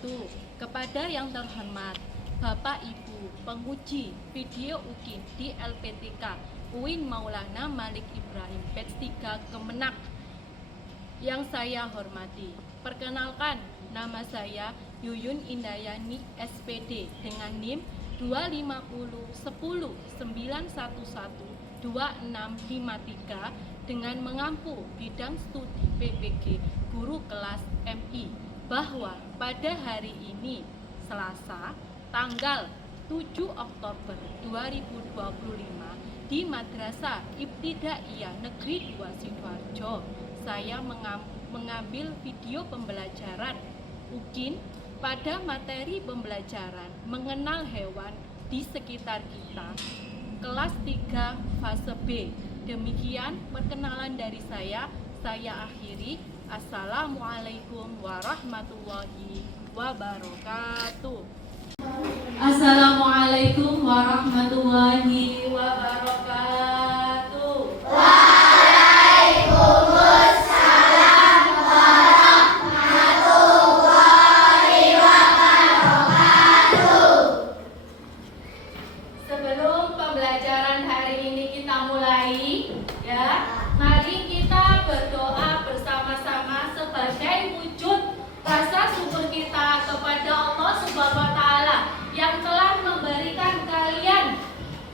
wabarakatuh. Kepada yang terhormat Bapak Ibu penguji video UKIN di LPTK UIN Maulana Malik Ibrahim Batch 3 Kemenak yang saya hormati. Perkenalkan, nama saya Yuyun Indayani SPD dengan NIM 25010911263 dengan mengampu bidang studi PPG Guru Kelas MI bahwa pada hari ini Selasa tanggal 7 Oktober 2025 di Madrasah Ibtidaiyah Negeri 2 Sidoarjo saya mengambil video pembelajaran UKIN pada materi pembelajaran mengenal hewan di sekitar kita kelas 3 fase B. Demikian perkenalan dari saya akhiri. Assalamualaikum warahmatullahi wabarakatuh. Assalamualaikum warahmatullahi wabarakatuh. Waalaikumsalam warahmatullahi wabarakatuh. Sebelum pembelajaran hari ini kita mulai, ya, mari kita berdoa bersama-sama sebagai wujud rasa syukur kita kepada Allah Subhanahu wa Ta'ala yang telah memberikan kalian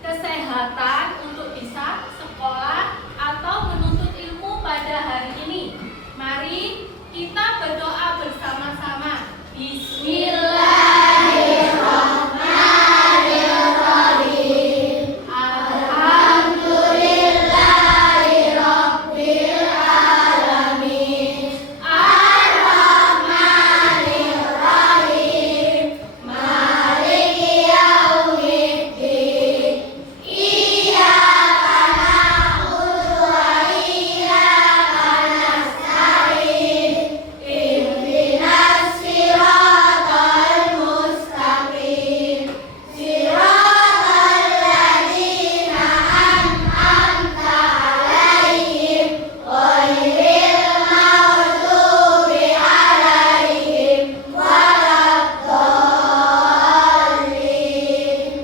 kesehatan untuk bisa sekolah atau menuntut ilmu pada hari ini. Mari kita berdoa bersama-sama. Bismillahirrahmanirrahim. Alhamdulillahirabbil alamin. Ar-Rahmanirrahim. Maliki yaumiddin. Iyyaka na'budu wa iyyaka nasta'in. Ihdinas siratal mustaqim. Siratal ladzina an'amta 'alaihim ghairil maghdubi 'alaihim waladdallin. Amin.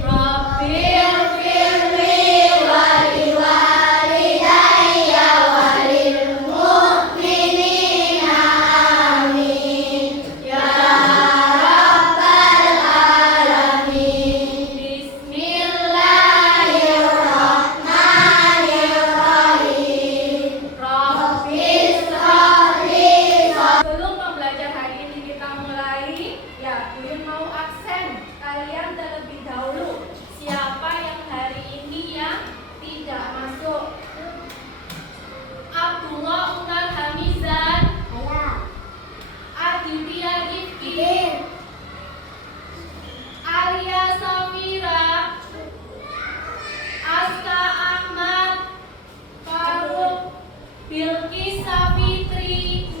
Rabbil firli wa liwalidayya wa lil mu'minina amin. Ya Rabbal alamin. Bismillahirrahmanirrahim. Rabbis shrahli. Sebelum pembelajaran hari ini kita mulai, ya, Yuyun mau absen kalian terlebih dahulu. Siapa yang hari ini yang tidak masuk? Abdullah Unggal Hamizan, Aditya Rifki, Alia Samira, Aska Ahmad, Faruk, Bilqis Safitri,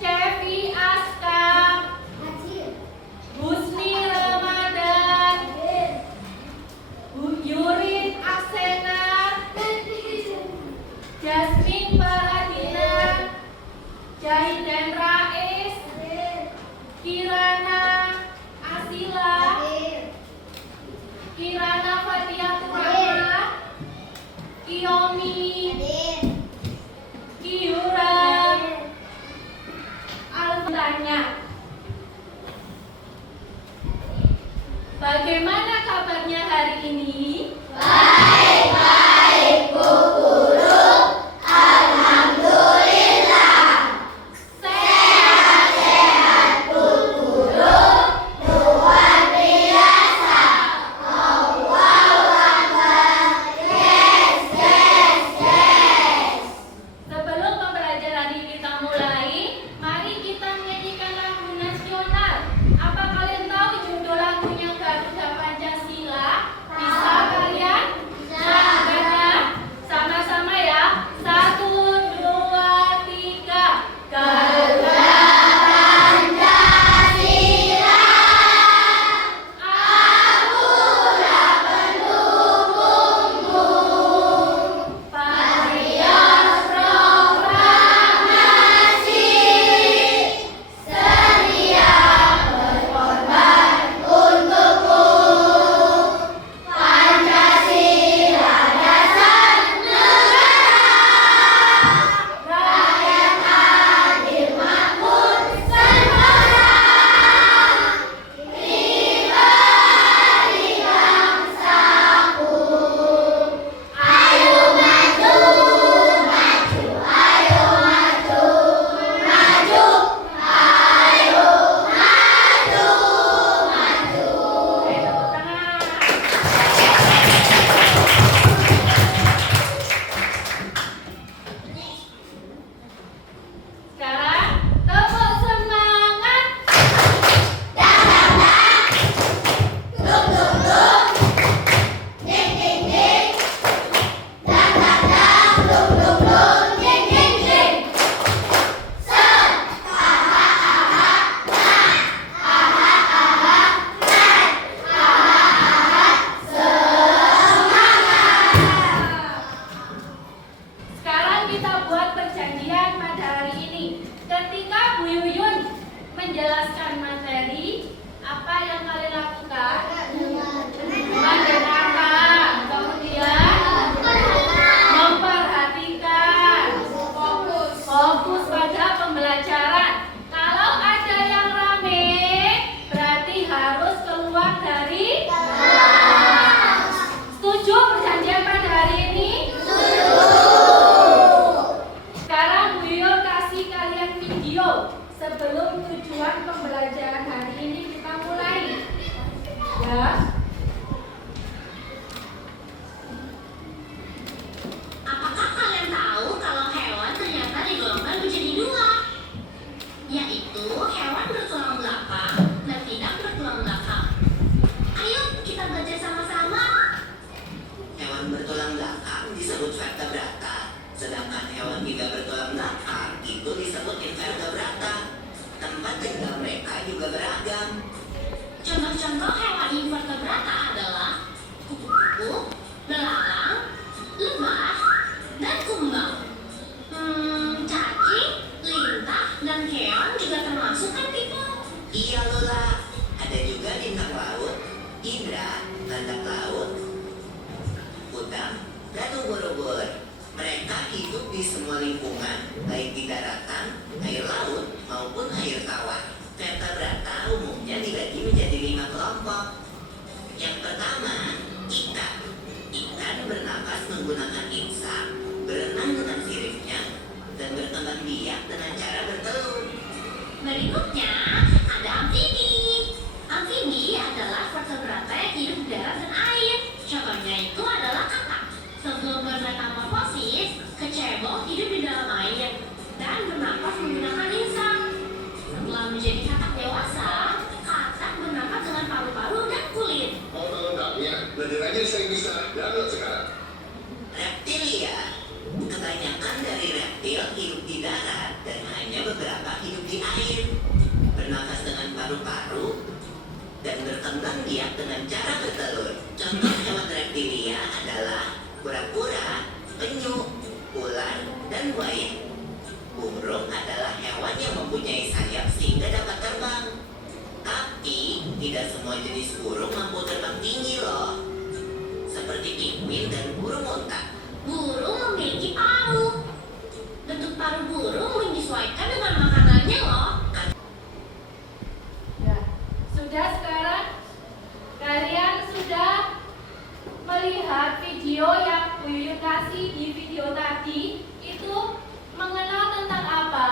Cevi Aska, Husni Ramadan, Yurin Aksena, Jasmine Faradina, Jahidan Rais, Kirana Asila, Kirana Fatiatur Rahma, Kiyomi, Kiura, Alfanya. Bagaimana kabarnya hari ini? Baik-baik, Bu Guru. Alhamdulillah. Sehat-sehat, Bu Guru. Luar biasa. Allahu Akbar. Yes, yes, yes. Sebelum pembelajaran ini kita mulai, mari kita menyanyikan lagu nasional. Apa kalian tahu judul lagunya Garuda Pancasila? Bisa menjelaskan materi, apa yang kalian lakukan? Mendengarkan, kemudian memperhatikan, fokus pada pembelajaran. Kalau ada yang rame, berarti harus keluar dari kelas. Setuju perjanjian pada hari ini? Sekarang Bu Yul kasih kalian video sebelum tujuan pembelajaran hari ini kita mulai. Ya. Apakah kalian tahu kalau hewan ternyata digolongkan menjadi dua? Yaitu hewan bertulang belakang dan tidak bertulang belakang. Ayo kita belajar sama-sama. Hewan bertulang belakang disebut vertebrata, sedangkan hewan tidak bertulang belakang itu disebut invertebrata. Tempat tinggal mereka juga beragam. Contoh-contoh hewan invertebrata adalah kupu-kupu, belalang, lebah, dan kumbang. Cacing, lintah, dan keong juga termasuk kan tipe? Iya Lola, ada juga bintang laut, hidra, landak laut, udang, dan ubur-ubur. Mereka hidup di semua lingkungan, baik di daratan, air laut, maupun air tawar. Vertebrata umumnya dibagi menjadi 5 kelompok. Yang pertama, ikan. Ikan bernapas menggunakan insang, berenang dengan siripnya, dan berkembang biak dengan cara bertelur. Berikutnya ada amfibi. Amfibi adalah vertebrata yang hidup di darat dan air. Contohnya itu adalah katak. Sebelum bermetamorfosis, kecebong hidup di dalam air dan bernapas menggunakan insang. Setelah menjadi katak dewasa, katak bernapas dengan paru-paru dan kulit. Mau tahu lengkapnya? Belajar aja di Sering Bisa. Download sekarang. Reptilia. Kebanyakan dari reptil hidup di darat dan hanya beberapa hidup di air. Bernafas dengan paru-paru dan berkembang biak dengan cara bertelur. Contoh hewan reptilia adalah kura-kura, penyu, ular, dan buaya. Burung adalah hewan yang mempunyai sayap sehingga dapat terbang. Tapi tidak semua jenis burung mampu terbang tinggi loh. Seperti penguin dan burung unta. Burung memiliki paru. Bentuk paru burung menyesuaikan dengan makanannya loh. Ya. Sudah sekarang kalian sudah melihat video yang Bu Yuyun kasih di video tadi. Itu mengenal tentang apa?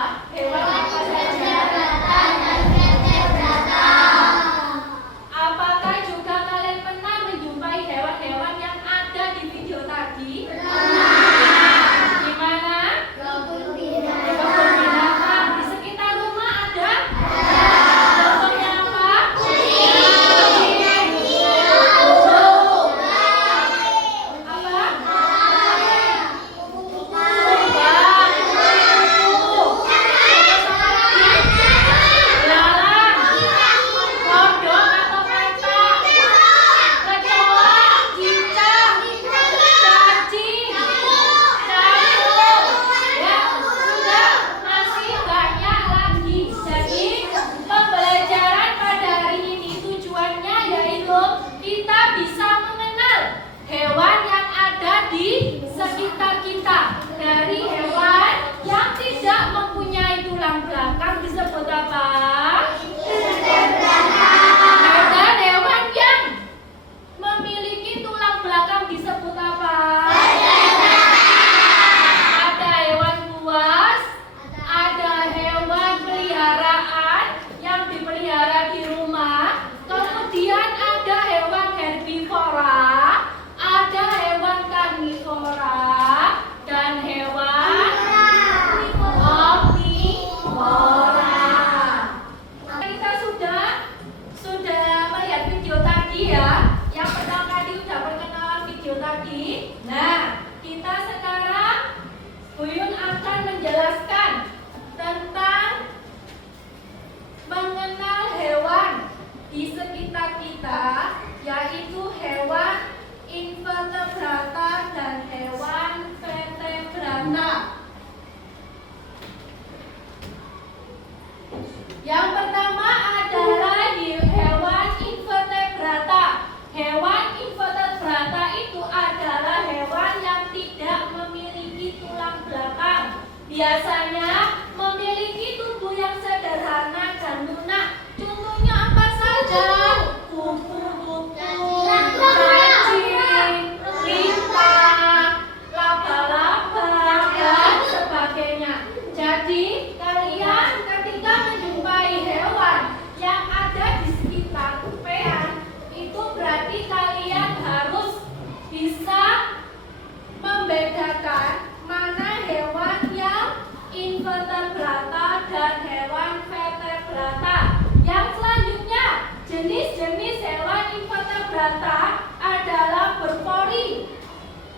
vertebrata adalah berpori,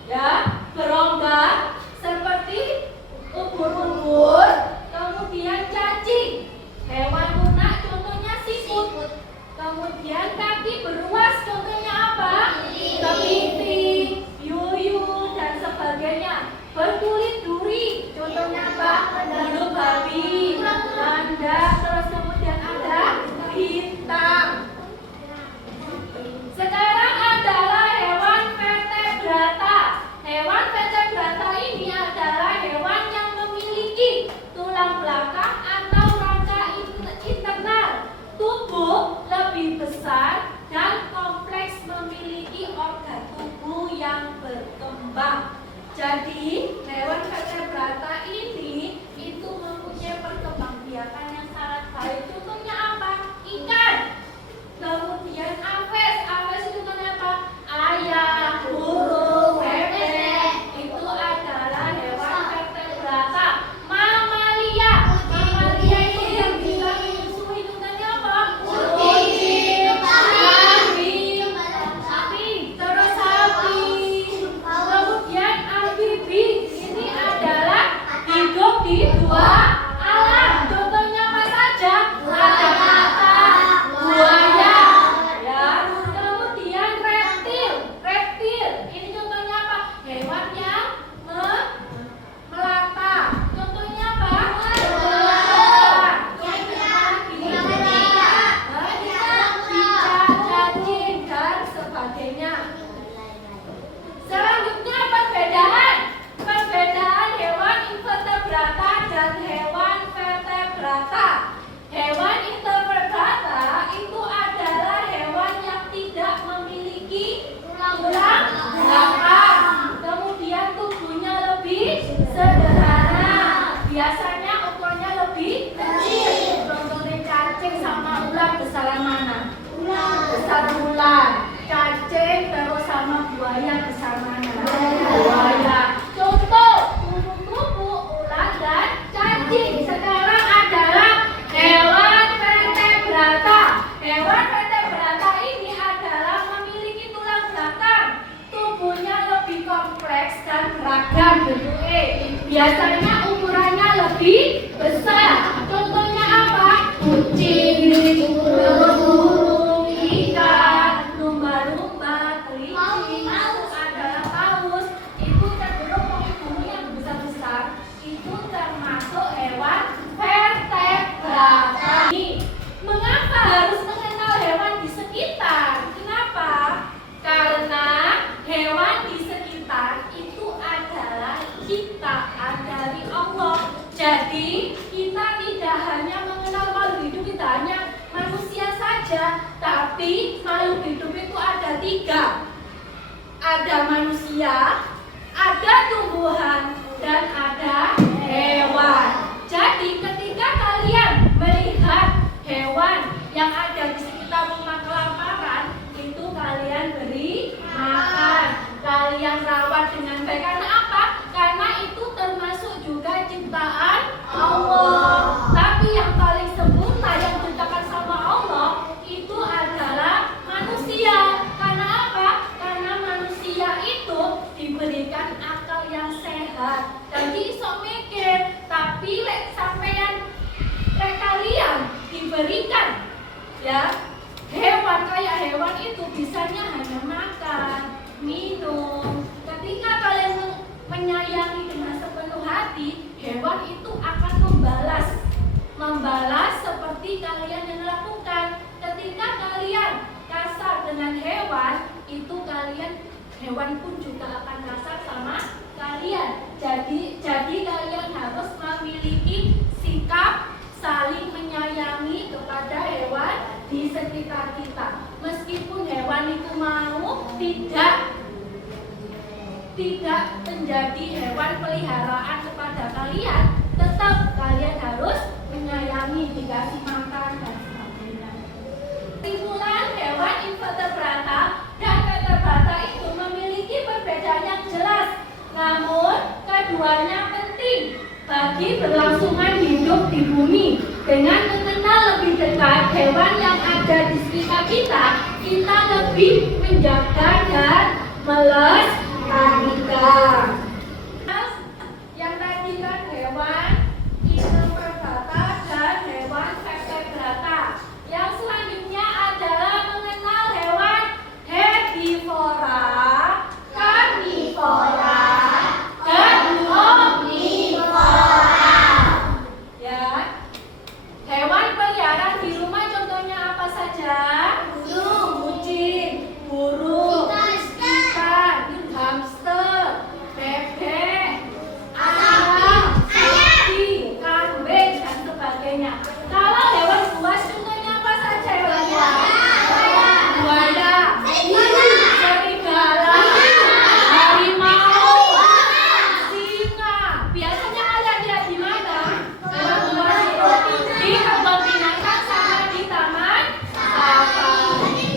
ya, berombak seperti ubur-ubur, kemudian cacing. Hewan lunak contohnya siput. Kemudian kaki beruas contohnya apa? Kepiting, yuyu dan sebagainya. Berkulit duri contohnya apa? Bulu babi, landak, terus kemudian ada bintang. Sekarang adalah hewan vertebrata. Hewan vertebrata ini adalah hewan yang memiliki tulang belakang atau rangka internal, tubuh lebih besar dan kompleks, memiliki organ tubuh yang berkembang. Jadi hewan vertebrata ini itu mempunyai perkembangbiakan yang sangat baik. Contohnya apa? Ikan. Kemudian aves itu apa? Ayam, burung, bebek. Itu adalah hewan vertebrata. Mamalia itu yang bisa menyusui. Contohnya apa? Kucing, kambing, sapi, terus sapi. Kemudian amfibi ini adalah hidup di dua alam. Contohnya apa saja? Ada kata, buaya, ya. Kemudian reptil ini contohnya apa? Hewan yang melata. Contohnya apa? Cacing dan sebagainya. Selanjutnya perbedaan hewan invertebrata dan hewan vertebrata. Hewan invertebrata itu adalah hewan yang tidak memiliki tulang belakang. Kemudian tubuhnya lebih sederhana. Biasanya ukurannya lebih kecil. Contohnya cacing sama ular besaran mana? Besar ular. Cacing terus sama buaya besar mana? Buaya. Contoh kupu-kupu, ular dan cacing. Sekarang adalah hewan vertebrata. Hewan vertebrata ini adalah memiliki tulang belakang. Tubuhnya lebih kompleks dan beragam bentuknya. Biasanya ukurannya lebih besar. Contohnya apa? Kucing, burung, ikan, lumba-lumba, kelinci, itu adalah paus. Itu cenderung memiliki yang besar-besar. Itu termasuk hewan vertebrata. Mengapa harus mengenal hewan di sekitar? Kenapa? Karena hewan di sekitar itu adalah ciptaan dari Allah. Jadi kita tidak hanya mengenal makhluk hidup, kita hanya manusia saja, tapi makhluk hidup itu ada 3. Ada manusia, ada tumbuhan, dan ada hewan. Jadi ketika kalian melihat hewan yang ada di sekitar rumah kelaparan, itu kalian beri makan, kalian rawat dengan baik. Karena apa? Karena itu termasuk juga ciptaan Allah. Tapi yang paling sempurna yang diciptakan sama Allah itu adalah manusia. Karena apa? Karena manusia itu diberikan akal yang sehat. Jadi iso mikir, tapi sampean kalian diberikan, ya, hewan kayak hewan itu bisanya hanya makan, minum. Ketika kalian menyayangi dengan sepenuh hati, hewan itu akan membalas seperti kalian yang lakukan. Ketika kalian kasar dengan hewan, itu hewan pun juga akan kasar sama kalian. Jadi kalian harus memiliki sikap saling menyayangi kepada hewan di sekitar kita. Meskipun hewan itu mau tidak menjadi hewan peliharaan kepada kalian, tetap kalian harus menyayangi, dikasih makan dan sebagainya. Kesimpulan, hewan invertebrata dan vertebrata itu memiliki perbedaan yang jelas, namun keduanya penting bagi berlangsungan hidup di bumi. Dengan mengenal kita lebih dekat hewan yang ada di sekitar kita, kita lebih menjaga dan melestarikan. Yang tadi kan hewan invertebrata dan hewan vertebrata. Yang selanjutnya adalah mengenal hewan herbivora, karnivora, dan omnivora. Ya, hewan peliharaan di rumah contohnya apa saja? Kucing, burung, ikan, hamster, bebek, ayam, sapi, kambing, dan sebagainya. Kalau hewan buas contohnya apa saja hewan buas? Buaya, serigala, harimau, singa. Biasanya kalian lihat di mana? Hewan buas itu di kebun binatang sama di taman safari.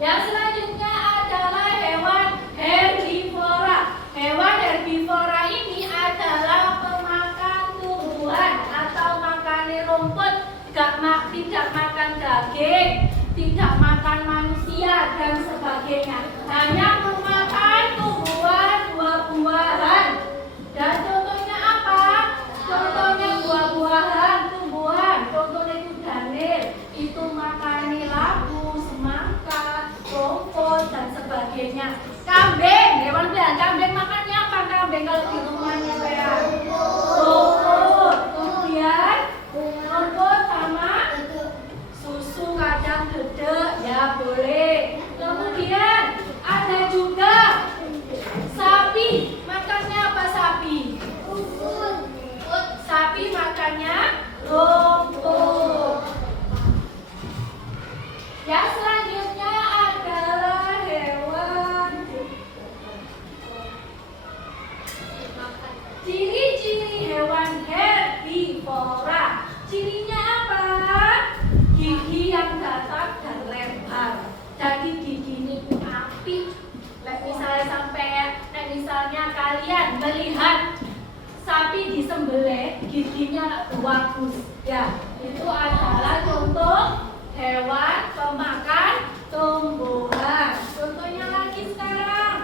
Yang selanjutnya adalah hewan herbivora. Hewan herbivora ini adalah pemakan tumbuhan atau makan rumput, tidak makan daging, tidak makan manusia dan sebagainya. Hanya memakan tumbuhan, buah-buahan. Dan contohnya apa? Contohnya buah-buahan, tumbuhan. Contohnya itu Daniel, itu makani labu, semangka, rumput dan sebagainya. Kambing, hewan peliharaan kambing makannya apa kambing kalau di rumahnya saya? Rumput, kemudian rumput sama susu kadang dedek ya boleh. Kemudian ada juga sapi, makannya apa sapi? Sapi makannya rumput. Yang selanjutnya adalah hewan. Ciri-ciri hewan herbivora. Cirinya apa? Gigi yang datar dan lebar. Jadi gigi ini api. Misalnya kalian melihat sapi disembelih, giginya bagus. Ya, itu adalah contoh hewan pemakan tumbuhan. Contohnya lagi sekarang.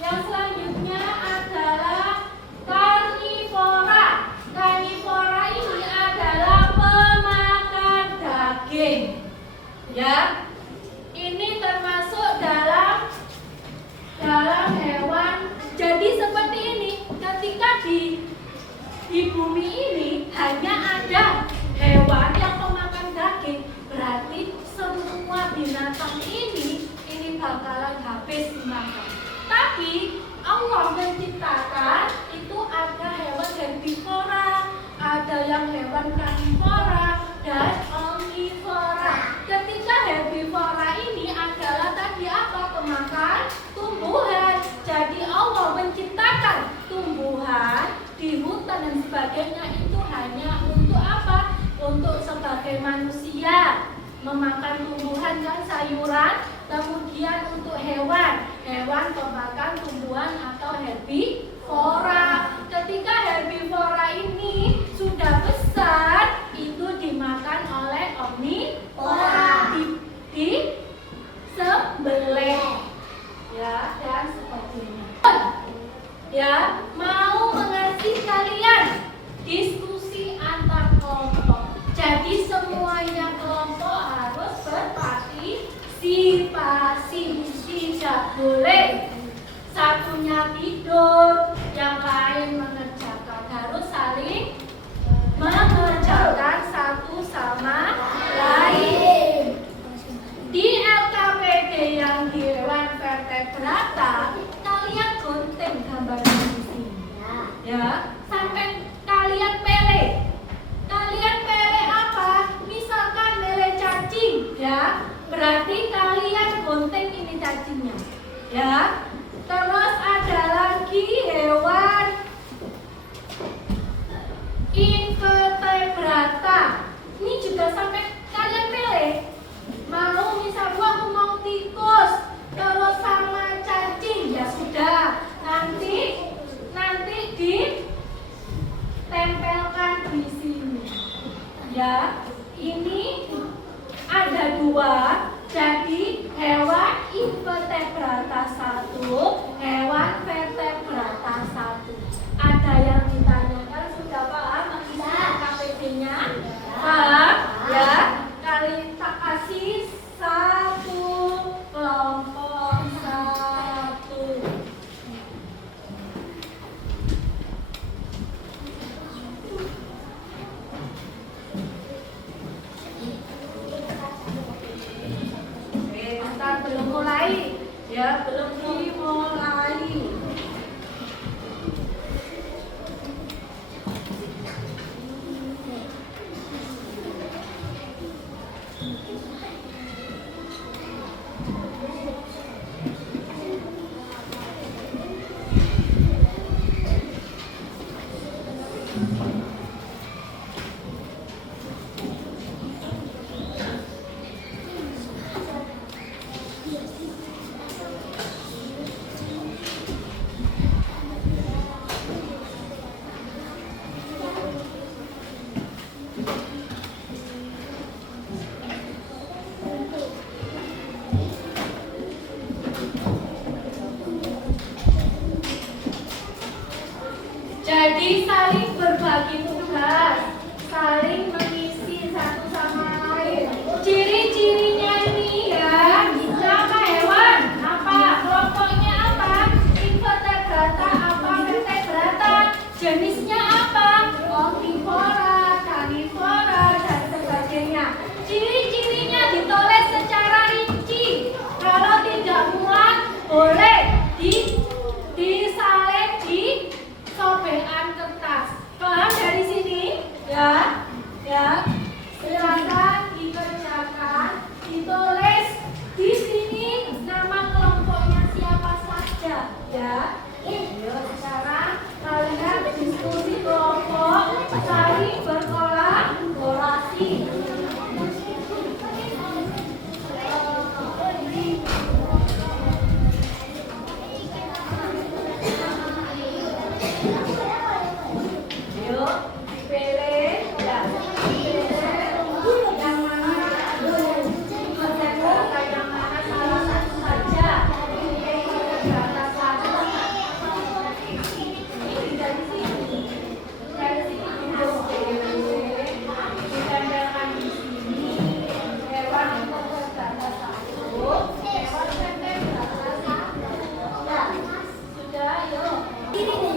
Yang selanjutnya adalah karnivora. Karnivora ini adalah pemakan daging. Ya. Ini termasuk dalam hewan. Jadi seperti ini, ketika di bumi ini hanya ada hewan yang pemakan daging, berarti semua binatang ini bakalan habis dimakan. Tapi Allah menciptakan itu ada hewan herbivora, ada yang hewan karnivora dan omnivora. Ketika herbivora ini adalah tadi apa? Pemakan tumbuhan. Jadi Allah menciptakan tumbuhan di hutan dan sebagainya itu hanya untuk apa? Untuk sebagai manusia memakan tumbuhan dan sayuran. Kemudian untuk hewan pemakan tumbuhan atau herbivora. Ketika herbivora ini sudah besar, itu dimakan oleh omnivora, di sembelih, ya dan sebagainya. Ya, mau mengasih kalian diskusi antar kelompok. Jadi semuanya kelompok harus berpartisipasi. Tidak boleh satunya tidur, yang lain mengerjakan. Harus saling mengerjakan satu sama lain. Di LKPD yang di hewan vertebrata, kalian gunting gambarnya di sini. Ya, sampai kalian pilih. Kalian pilih apa? Misalkan pilih cacing, ya. Berarti kalian gunting ini cacingnya. Ya. Jadi saling berbagi tugas, saling mengisi satu sama lain. Ciri-cirinya ini ya, nama hewan apa, kelompoknya apa, invertebrata apa, vertebrata, jenisnya apa, omnivora, karnivora, dan sebagainya. Ciri-cirinya ditulis secara rinci. Kalau tidak muat, boleh disalin di sobekan kertas. Paham dari sini? Ya, ya. Silakan dikerjakan, ditulis di sini nama kelompoknya siapa saja. Ya. Ayo sekarang kalian diskusi kelompok, saling berkolaborasi. Yuk, pilih ya. Pilih yang mana dulu. Vertebrata yang mana salah satu saja. Vertebrata satu. Ini dari sini. Dari sini dulu. Ditempelkan di sini. Hewan vertebrata satu. Hewan vertebrata satu. Ya, sudah yuk.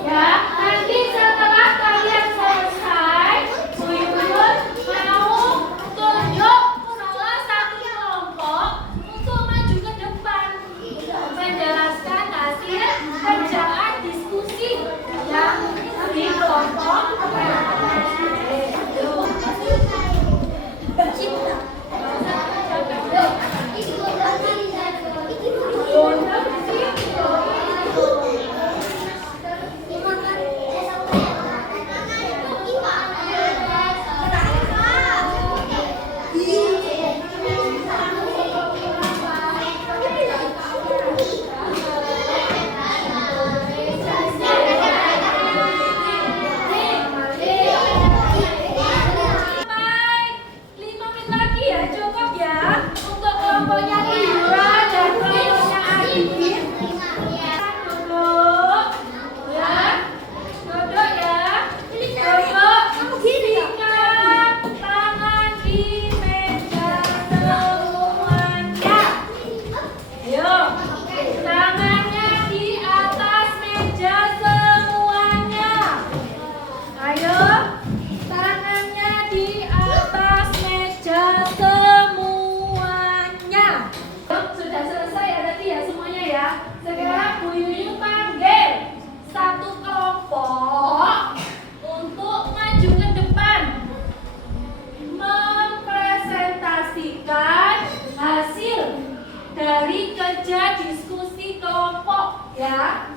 Ya, nanti setelah kalian selesai, Bu Yuyun mau tunjuk salah satu kelompok untuk maju ke depan menjelaskan hasil kerjaan diskusi yang di kelompok. Dari kerja diskusi kelompok ya.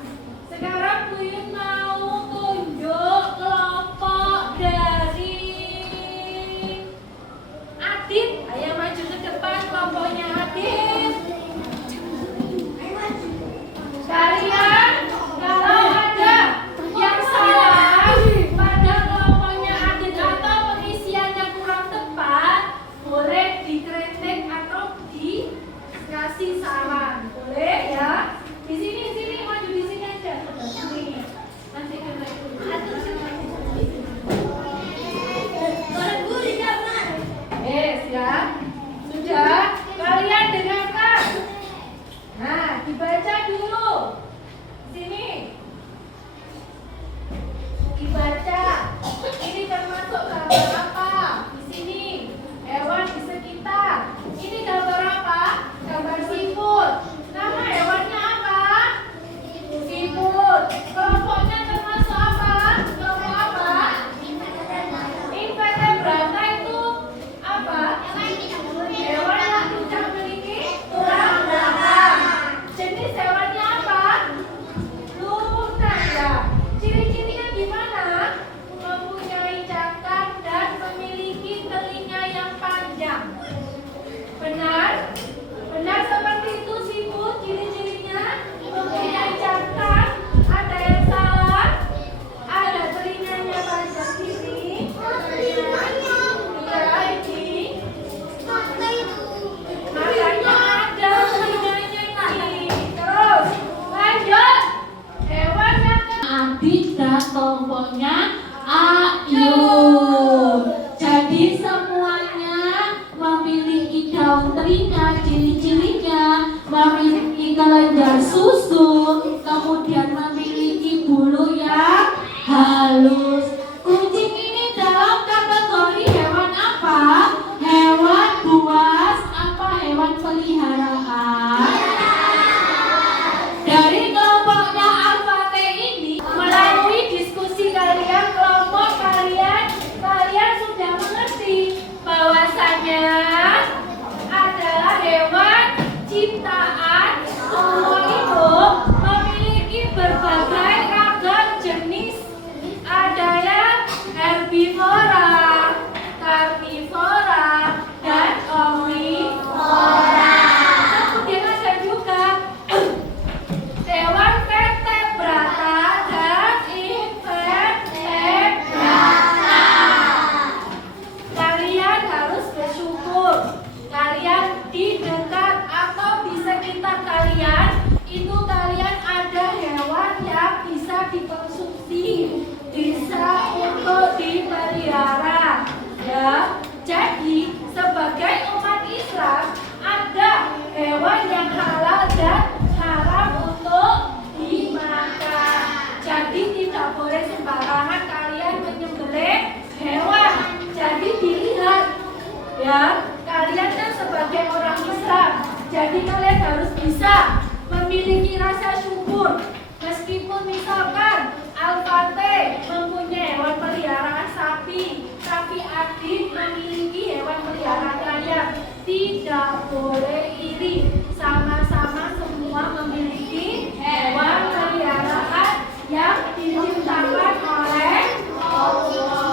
Sekarang Bu Yun mau tunjuk kelompok dari Adit. Ayo maju ke depan kelompoknya Adit. Kalian kalau ada yang salah pada kelompoknya Adit atau pengisiannya kurang tepat, boleh dikritik atau dikasih saran. Boleh ya? Di sini maju di sini aja. Sini. tombolnya ayo. Jadi semuanya memiliki daun telinga, ciri-cirinya memiliki kelenjar susu, kemudian memiliki bulu yang halus. Kucing ini dalam kategori hewan apa? Hewan buas apa hewan peliharaan? Dari kelompoknya Alpha T ini, melalui diskusi kalian, kelompok kalian sudah mengerti bahwasanya adalah hewan ciptaan. Semua itu memiliki berbagai ragam jenis. Ada yang herbivora, karnivora, dan omnivora. Kemudian ada juga hewan vertebrata dan invertebrata. Kalian harus bersyukur. Kalian di dekat atau di sekitar kalian itu kalian ada hewan yang bisa dikonsumsi, bisa untuk dipelihara. Ya, jadi sebagai umat Islam ada hewan yang halal dan haram untuk dimakan. Jadi tidak boleh sembarangan kalian menyembelih hewan. Jadi dilihat, ya, kalian kan sebagai orang Islam, jadi kalian harus bisa memiliki rasa syukur. Meskipun misalkan Alpha T mempunyai hewan peliharaan sapi, tapi Adit memiliki hewan peliharaan ayam, tidak boleh iri. Sama-sama semua memiliki hewan peliharaan yang diciptakan oleh Allah.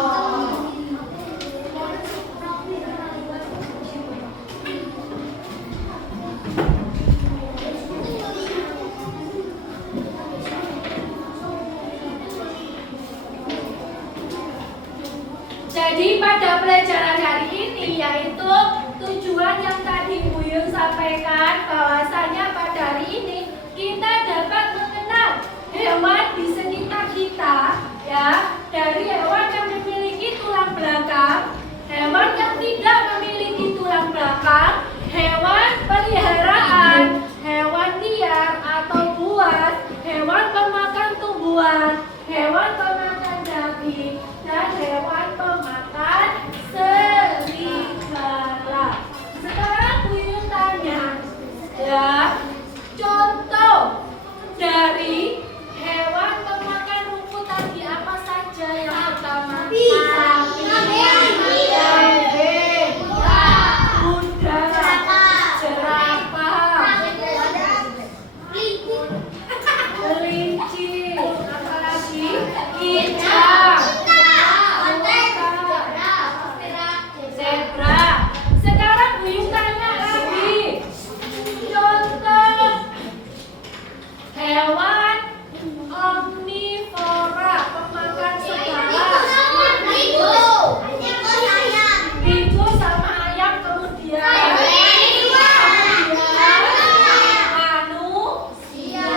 Jadi pada pelajaran hari ini yaitu tujuan yang tadi Bu Yun sampaikan, bahwasanya pada hari ini kita dapat mengenal hewan di sekitar kita, ya, dari hewan yang memiliki tulang belakang, hewan yang tidak memiliki tulang belakang, hewan peliharaan, hewan liar atau buas, hewan pemakan tumbuhan, hewan pemakan daging, dan hewan pemakan serigala. Sekarang Bu Yun tanya, ya, contoh dari hewan pemakan rumput tadi apa saja? Yang pertama, sapi, kambing, kuda, jerapah, kelinci, apalagi kijang, zebra. Sekarang Bu Yun tanya lagi, contoh hewan omnivora, pemakan segala. Tikus sama ayam, kemudian manusia.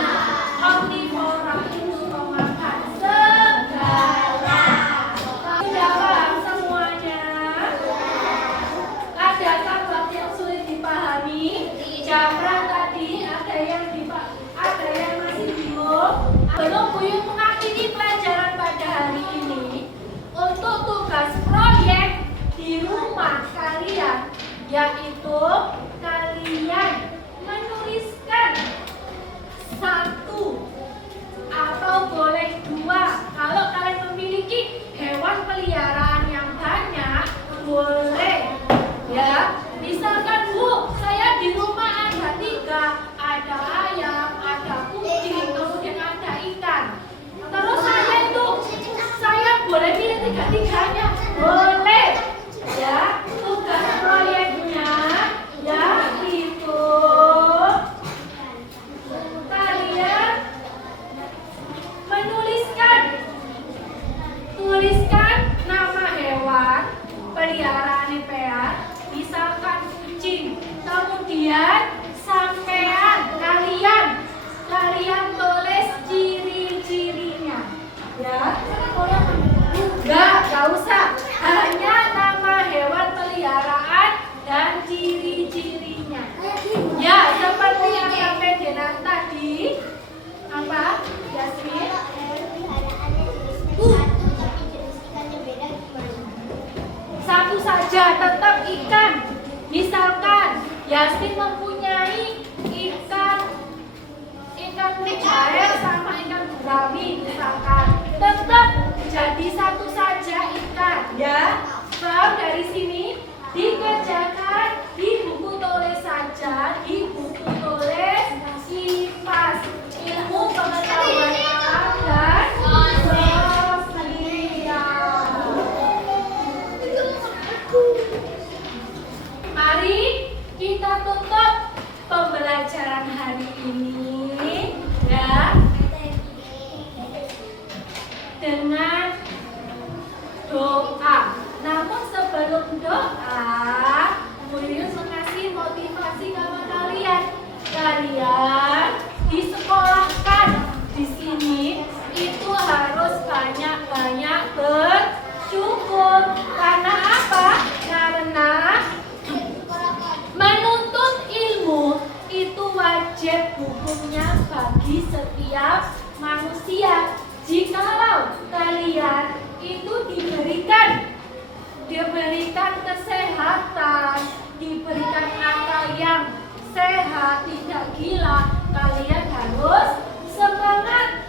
Omnivora itu pemakan segala. Sudah paham semuanya? Ada kalimat yang sulit dipahami? Jamra tadi ada yang masih bingung. Belum Bu Yun mengakhiri pelajaran pada hari ini. Untuk tugas proyek di rumah kalian, yaitu kalian menuliskan satu atau boleh dua. Kalau kalian memiliki hewan peliharaan yang banyak, boleh, ya. Misalkan Bu, saya di rumah ada 3, ada ayam, ada kucing, kemudian ada ikan. Terus saya boleh pilih 3-tiganya, boleh, ya. Tugas proyeknya yaitu kalian Yasmin mempunyai ikan mujair sama ikan gurami misalkan, tetap jadi satu saja ikan ya. Paham dari sini? Dikerjakan di buku tulis saja, di buku tulis IPAS, ilmu pengetahuan alam dan sosial. Mari kita tutup pembelajaran hari ini ya dengan doa. Namun sebelum doa, Bu Yuyun mengasih motivasi kepada kalian. Kalian disekolahkan di sini itu harus banyak-banyak bersyukur. Karena apa? Karena menuntut ilmu itu wajib hukumnya bagi setiap manusia. Jikalau kalian itu diberikan kesehatan, diberikan akal yang sehat, tidak gila, kalian harus semangat